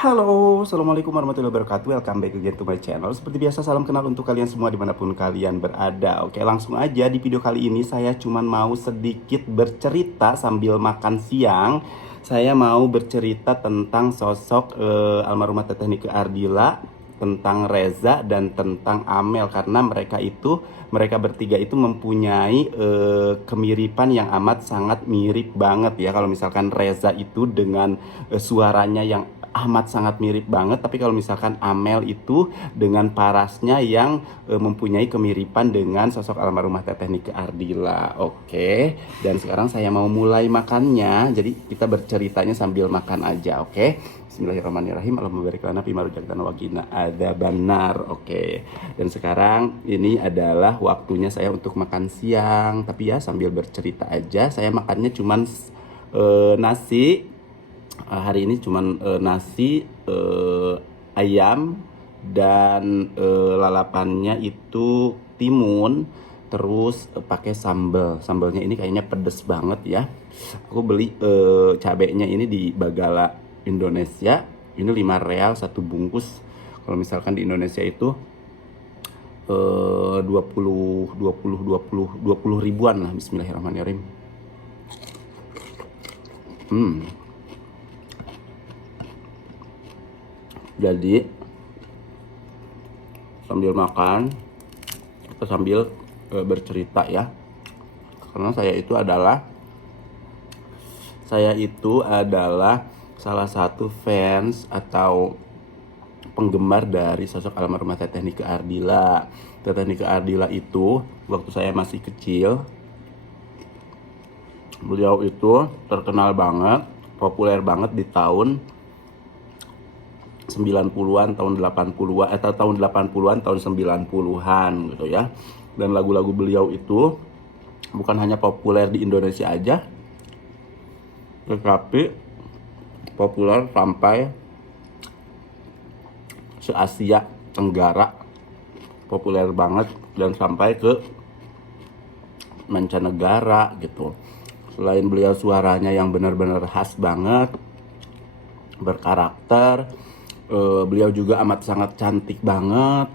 Halo, Assalamualaikum warahmatullahi wabarakatuh. Welcome back again to my channel. Seperti biasa, salam kenal untuk kalian semua dimanapun kalian berada. Oke, langsung aja di video kali ini saya cuman mau sedikit bercerita sambil makan siang. Saya mau bercerita tentang sosok almarhumah Teteh Nike Ardila, tentang Reza dan tentang Amel, karena mereka bertiga itu mempunyai kemiripan yang amat sangat mirip banget ya. Kalau misalkan Reza itu dengan suaranya yang amat sangat mirip banget, tapi kalau misalkan Amel itu dengan parasnya yang mempunyai kemiripan dengan sosok almarhumah Teteh Nike Ardila. Oke, dan sekarang saya mau mulai makannya, jadi kita berceritanya sambil makan aja. Oke, Bismillahirrahmanirrahim. Allahumma barik lana fima razaqtana wa qina adzabannar. Oke, dan sekarang ini adalah waktunya saya untuk makan siang, tapi ya sambil bercerita aja. Saya makannya cuman nasi. Hari ini cuman nasi, ayam, dan lalapannya itu timun, terus pakai sambal. Sambalnya ini kayaknya pedes banget ya. Aku beli cabenya ini di Bagala Indonesia. Ini 5 real satu bungkus. Kalau misalkan di Indonesia itu 20 ribuan lah. Bismillahirrahmanirrahim. Jadi sambil makan kita sambil bercerita ya, karena saya itu adalah salah satu fans atau penggemar dari sosok almarhumah Teteh Nike Ardila. Teteh Nike Ardila itu waktu saya masih kecil, beliau itu terkenal banget, populer banget di tahun 90-an, tahun 80-an, atau tahun 80-an, tahun 90-an gitu ya. Dan lagu-lagu beliau itu bukan hanya populer di Indonesia aja, tetapi populer sampai se-Asia Tenggara, populer banget, dan sampai ke mancanegara gitu. Selain beliau suaranya yang benar-benar khas banget, berkarakter, beliau juga amat sangat cantik banget,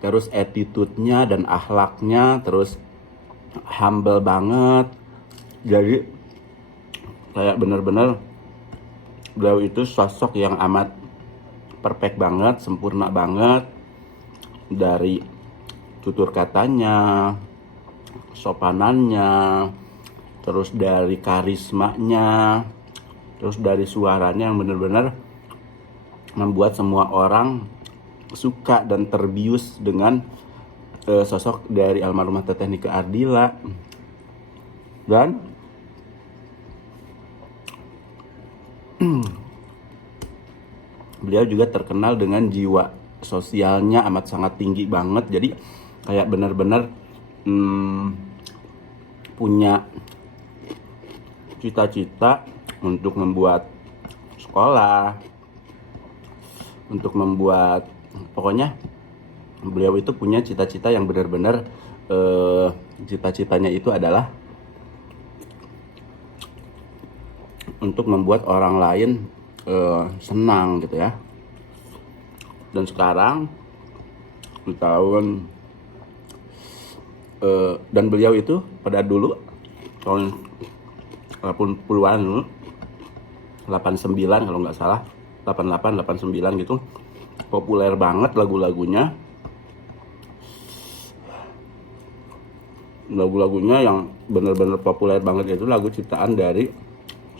terus attitude-nya dan akhlaknya terus humble banget. Jadi kayak bener-bener beliau itu sosok yang amat perfect banget, sempurna banget, dari tutur katanya, sopanannya, terus dari karismanya, terus dari suaranya yang bener-bener membuat semua orang suka dan terbius dengan sosok dari almarhumah Teteh Nike Ardila. Dan beliau juga terkenal dengan jiwa sosialnya amat sangat tinggi banget. Jadi kayak benar-benar punya cita-cita untuk membuat sekolah, untuk membuat, pokoknya beliau itu punya cita-cita yang benar-benar cita-citanya itu adalah untuk membuat orang lain senang gitu ya. Dan sekarang di tahun dan beliau itu pada dulu tahun 80-an dulu, 89 kalau nggak salah, 88, 89 gitu, populer banget lagu-lagunya. Lagu-lagunya yang bener-bener populer banget itu lagu ciptaan dari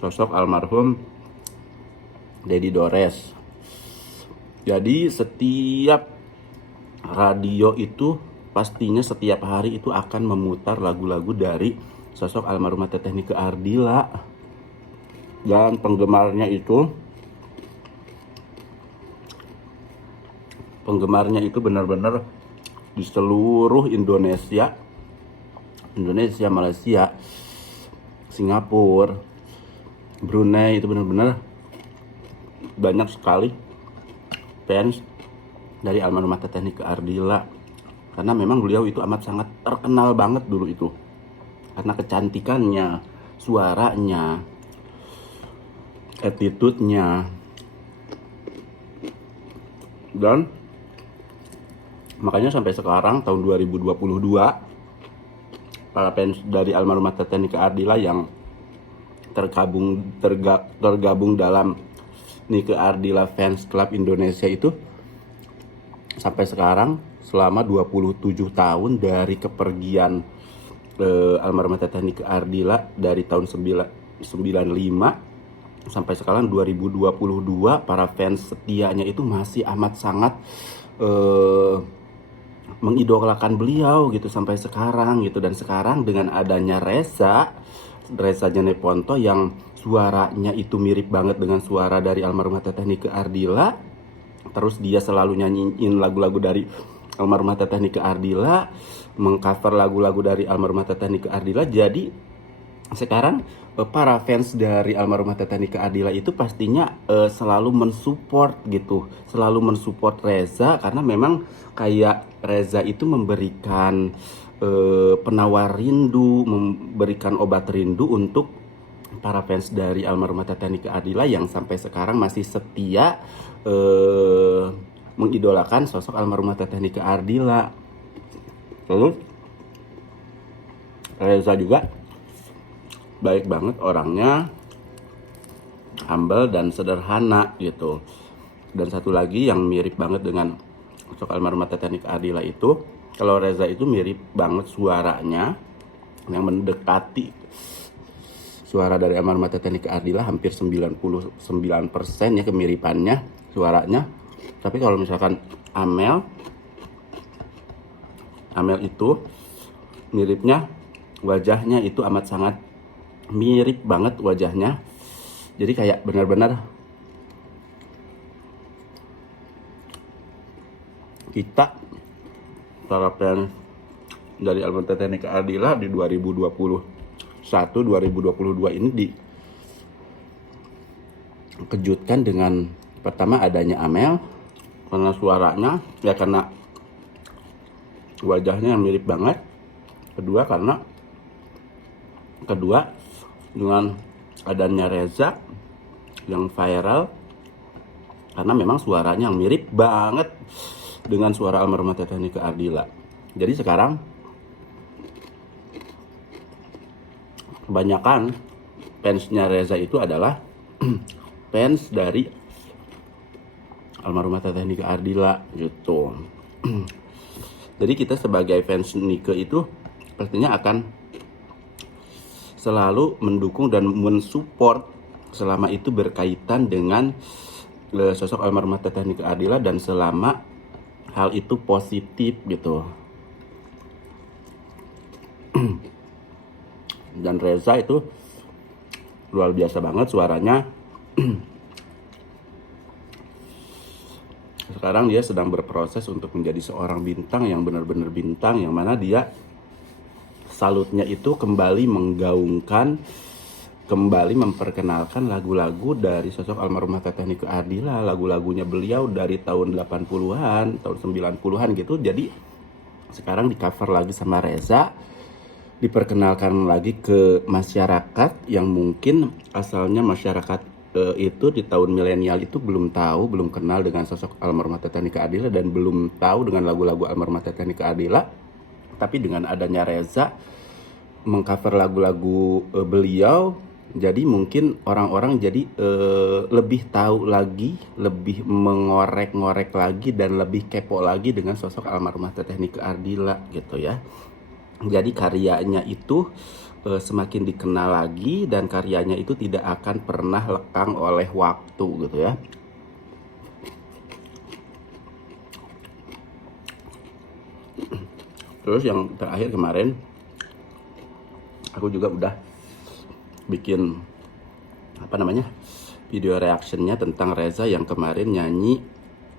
sosok almarhum Dedi Dores. Jadi setiap radio itu pastinya setiap hari itu akan memutar lagu-lagu dari sosok almarhumah Teteh Nike Ardila. Dan penggemarnya itu benar-benar di seluruh Indonesia, Malaysia, Singapura, Brunei, itu benar-benar banyak sekali fans dari almarhumah Teteh Nike Ardila. Karena memang beliau itu amat sangat terkenal banget dulu itu, karena kecantikannya, suaranya, attitude-nya, Dan makanya sampai sekarang tahun 2022 para fans dari almarhumah Teteh Nike Ardila yang tergabung dalam Nike Ardila Fans Club Indonesia itu sampai sekarang selama 27 tahun dari kepergian almarhumah Teteh Nike Ardila dari tahun 95 sampai sekarang 2022, para fans setianya itu masih amat sangat mengidolakan beliau gitu sampai sekarang gitu. Dan sekarang dengan adanya Reza Janeponto yang suaranya itu mirip banget dengan suara dari almarhumah Teteh Nike Ardila, terus dia selalu nyanyiin lagu-lagu dari almarhumah Teteh Nike Ardila, mengcover lagu-lagu dari almarhumah Teteh Nike Ardila. Jadi sekarang para fans dari almarhumah Teteh Nike Ardila itu pastinya selalu mensupport gitu, selalu mensupport Reza, karena memang kayak Reza itu memberikan penawar rindu, memberikan obat rindu untuk para fans dari almarhumah Teteh Nike Ardila yang sampai sekarang masih setia mengidolakan sosok almarhumah Teteh Nike Ardila. Lalu Reza juga baik banget orangnya, humble dan sederhana gitu. Dan satu lagi yang mirip banget dengan sosok almarhumah Teteh Nike Ardila itu, kalau Reza itu mirip banget suaranya, yang mendekati suara dari almarhumah Teteh Nike Ardila hampir 99% ya kemiripannya suaranya. Tapi kalau misalkan Amel itu miripnya wajahnya itu amat sangat mirip banget wajahnya. Jadi kayak benar-benar kita para fans dari almarhum Teteh Nike Ardila di 2021-2022 ini dikejutkan dengan pertama adanya Amel karena suaranya ya, karena wajahnya yang mirip banget. Kedua dengan adanya Reza yang viral karena memang suaranya yang mirip banget dengan suara almarhumah Teteh Nike Ardila. Jadi sekarang kebanyakan fansnya Reza itu adalah fans dari almarhumah Teteh Nike Ardila gitu. Jadi kita sebagai fans Nike itu pastinya akan selalu mendukung dan mensupport selama itu berkaitan dengan sosok almarhumah Teteh Nike Ardila dan selama hal itu positif gitu. Dan Reza itu luar biasa banget suaranya. Sekarang dia sedang berproses untuk menjadi seorang bintang yang benar-benar bintang, yang mana dia salutnya itu kembali menggaungkan, kembali memperkenalkan lagu-lagu dari sosok almarhumah Teteh Nike Ardila, lagu-lagunya beliau dari tahun 80-an, tahun 90-an gitu. Jadi sekarang di cover lagi sama Reza, diperkenalkan lagi ke masyarakat yang mungkin asalnya masyarakat itu di tahun milenial itu belum tahu, belum kenal dengan sosok almarhumah Teteh Nike Ardila dan belum tahu dengan lagu-lagu almarhumah Teteh Nike Ardila. Tapi dengan adanya Reza mengcover lagu-lagu beliau, jadi mungkin orang-orang jadi lebih tahu lagi, lebih mengorek-ngorek lagi dan lebih kepo lagi dengan sosok almarhumah Teteh Nike Ardila gitu ya. Jadi karyanya itu semakin dikenal lagi dan karyanya itu tidak akan pernah lekang oleh waktu gitu ya. Terus yang terakhir kemarin aku juga udah bikin video reactionnya tentang Reza yang kemarin nyanyi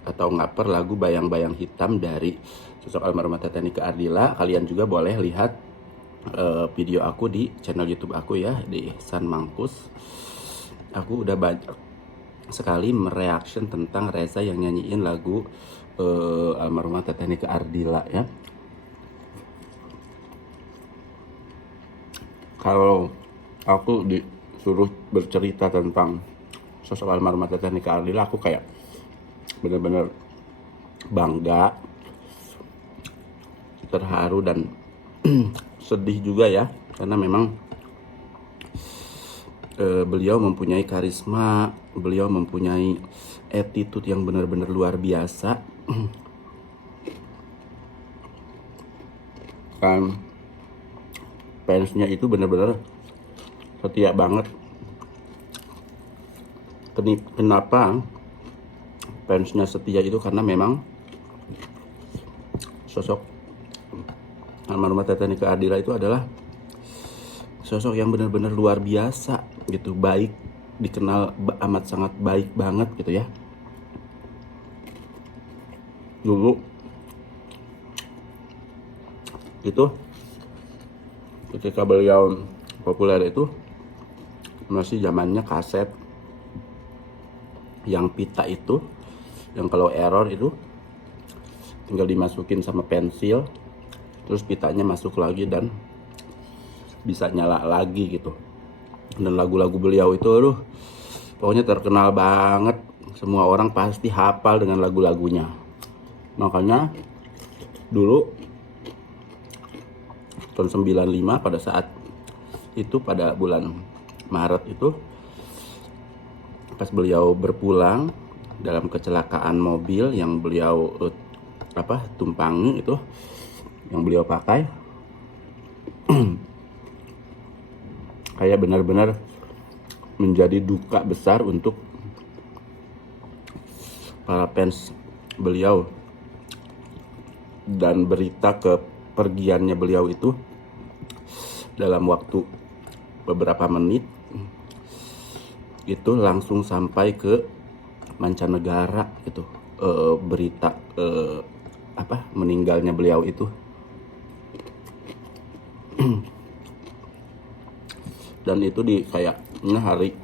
atau ngaper lagu Bayang-Bayang Hitam dari sosok almarhumah Teteh Nike Ardila. Kalian juga boleh lihat video aku di channel YouTube aku ya, di Ihsan Mangkus. Aku udah banyak sekali mereaction tentang Reza yang nyanyiin lagu almarhumah Teteh Nike Ardila ya. Kalau aku disuruh bercerita tentang sosok almarhumah Teteh Nike Ardila, aku kayak bener-bener bangga, terharu, dan sedih juga ya, karena memang beliau mempunyai karisma, beliau mempunyai attitude yang benar-benar luar biasa. Dan fansnya itu benar-benar setia banget. Kenapa fansnya setia itu? Karena memang sosok almarhumah Teteh Nika Ardila itu adalah sosok yang benar-benar luar biasa gitu, baik, dikenal amat sangat baik banget gitu ya. Dulu itu ketika beliau populer itu masih zamannya kaset yang pita itu, yang kalau error itu tinggal dimasukin sama pensil, terus pitanya masuk lagi dan bisa nyala lagi gitu. Dan lagu-lagu beliau itu pokoknya terkenal banget, semua orang pasti hafal dengan lagu-lagunya. Makanya dulu tahun 95 pada saat itu, pada bulan Maret itu, pas beliau berpulang dalam kecelakaan mobil yang beliau tumpangi itu, yang beliau pakai, kayak benar-benar menjadi duka besar untuk para fans beliau. Dan berita kepergiannya beliau itu dalam waktu beberapa menit itu langsung sampai ke mancanegara gitu, berita meninggalnya beliau itu. Dan itu di kayaknya hari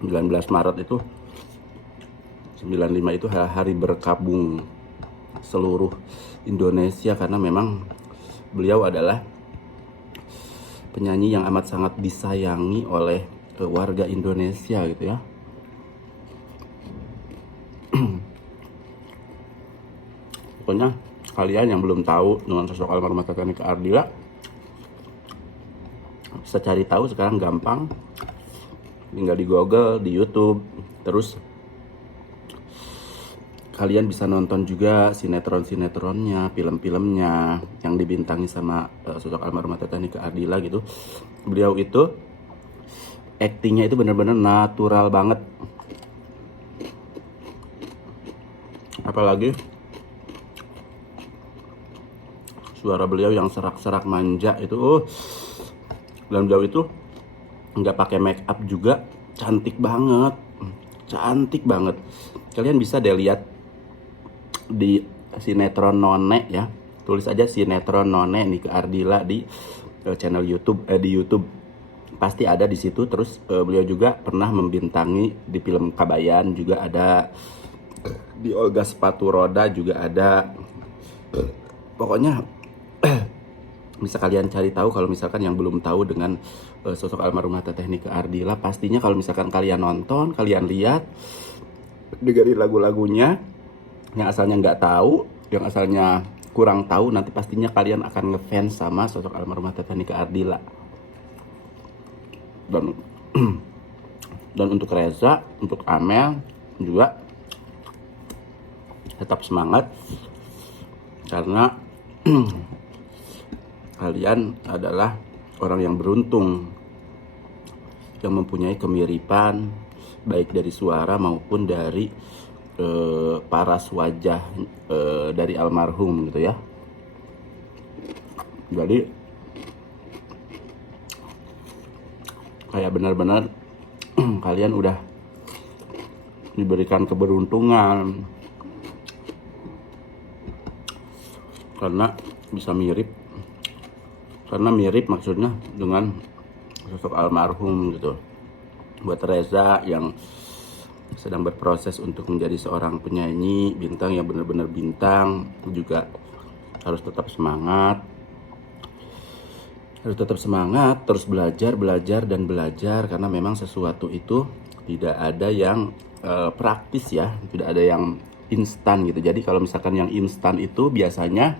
19 Maret itu 95 itu hari berkabung seluruh Indonesia, karena memang beliau adalah penyanyi yang amat sangat disayangi oleh warga Indonesia gitu ya. Pokoknya kalian yang belum tahu dengan sosok almarhumah Teteh Nika Ardila bisa cari tahu sekarang gampang, tinggal di Google, di YouTube. Terus kalian bisa nonton juga sinetron-sinetronnya, film-filmnya yang dibintangi sama sosok almarhumah Teteh Nika Ardila gitu. Beliau itu aktingnya itu benar-benar natural banget, apalagi suara beliau yang serak-serak manja itu. Dan beliau itu nggak pakai make up juga, cantik banget, cantik banget. Kalian bisa deh lihat di sinetron None ya, tulis aja sinetron None Nika Ardila di channel YouTube, di YouTube pasti ada di situ. Terus beliau juga pernah membintangi di film Kabayan juga ada, di Olga Sepatu Roda juga ada. Pokoknya bisa kalian cari tahu kalau misalkan yang belum tahu dengan sosok almarhumah Teteh Nika Ardila. Pastinya kalau misalkan kalian nonton, kalian lihat, dengerin lagu-lagunya, yang asalnya nggak tahu, yang asalnya kurang tahu, nanti pastinya kalian akan ngefans sama sosok almarhumah Teteh Nika Ardila. Dan untuk Reza, untuk Amel juga tetap semangat, karena kalian adalah orang yang beruntung yang mempunyai kemiripan baik dari suara maupun dari paras wajah dari almarhum gitu ya. Jadi kayak benar-benar kalian udah diberikan keberuntungan karena bisa mirip, karena mirip maksudnya dengan sosok almarhum gitu. Buat Reza yang sedang berproses untuk menjadi seorang penyanyi bintang yang benar-benar bintang, juga harus tetap semangat, terus belajar dan belajar, karena memang sesuatu itu tidak ada yang praktis ya, tidak ada yang instan gitu. Jadi kalau misalkan yang instan itu biasanya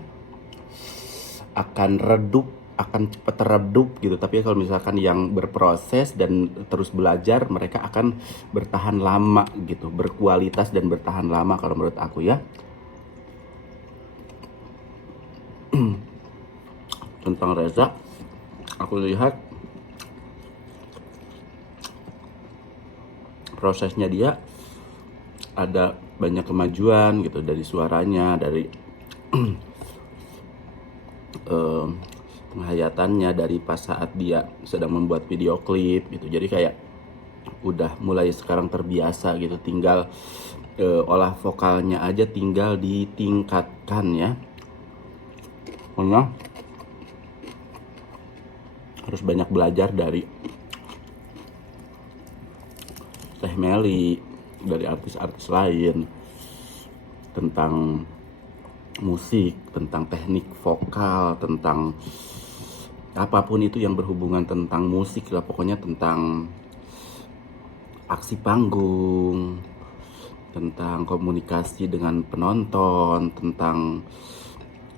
akan redup, akan cepat redup gitu. Tapi kalau misalkan yang berproses dan terus belajar, mereka akan bertahan lama gitu, berkualitas dan bertahan lama kalau menurut aku ya. Tentang Reza, aku lihat prosesnya dia ada banyak kemajuan gitu, dari suaranya, dari penghayatannya, dari pas saat dia sedang membuat video klip gitu. Jadi kayak udah mulai sekarang terbiasa gitu, tinggal olah vokalnya aja tinggal ditingkatkan ya. Pokoknya harus banyak belajar dari Teh Meli, dari artis-artis lain, tentang musik, tentang teknik vokal, tentang apapun itu yang berhubungan tentang musik lah, pokoknya tentang aksi panggung, tentang komunikasi dengan penonton, tentang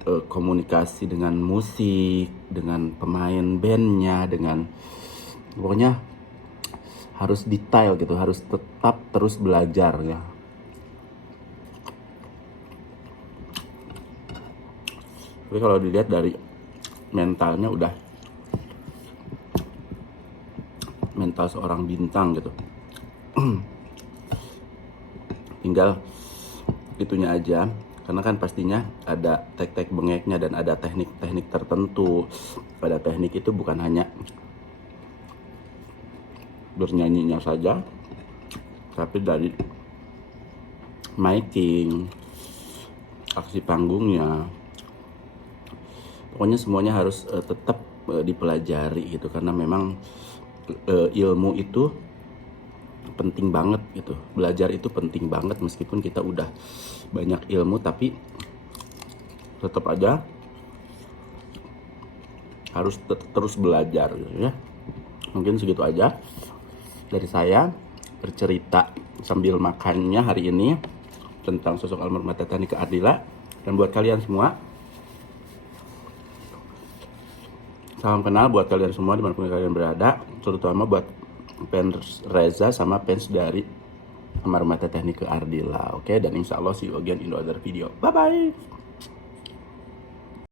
komunikasi dengan musik, dengan pemain bandnya, dengan pokoknya harus detail gitu, harus tetap terus belajar ya. Tapi kalau dilihat dari mentalnya, udah mental seorang bintang gitu. Tinggal itunya aja, karena kan pastinya ada tek-tek bengeknya dan ada teknik-teknik tertentu. Pada teknik itu bukan hanya bernyanyinya saja, tapi dari miking, aksi panggungnya, pokoknya semuanya harus tetap dipelajari gitu, karena memang ilmu itu penting banget gitu. Belajar itu penting banget, meskipun kita udah banyak ilmu tapi tetap aja harus terus belajar gitu ya. Mungkin segitu aja dari saya bercerita sambil makannya hari ini tentang sosok almarhumah Teh Nike Ardila. Dan buat kalian semua, salam kenal buat kalian semua dimanapun kalian berada, terutama buat fans Reza sama fans dari almarhumah Teh Nike Ardila. Oke, dan insya Allah see you again in the other video. Bye bye.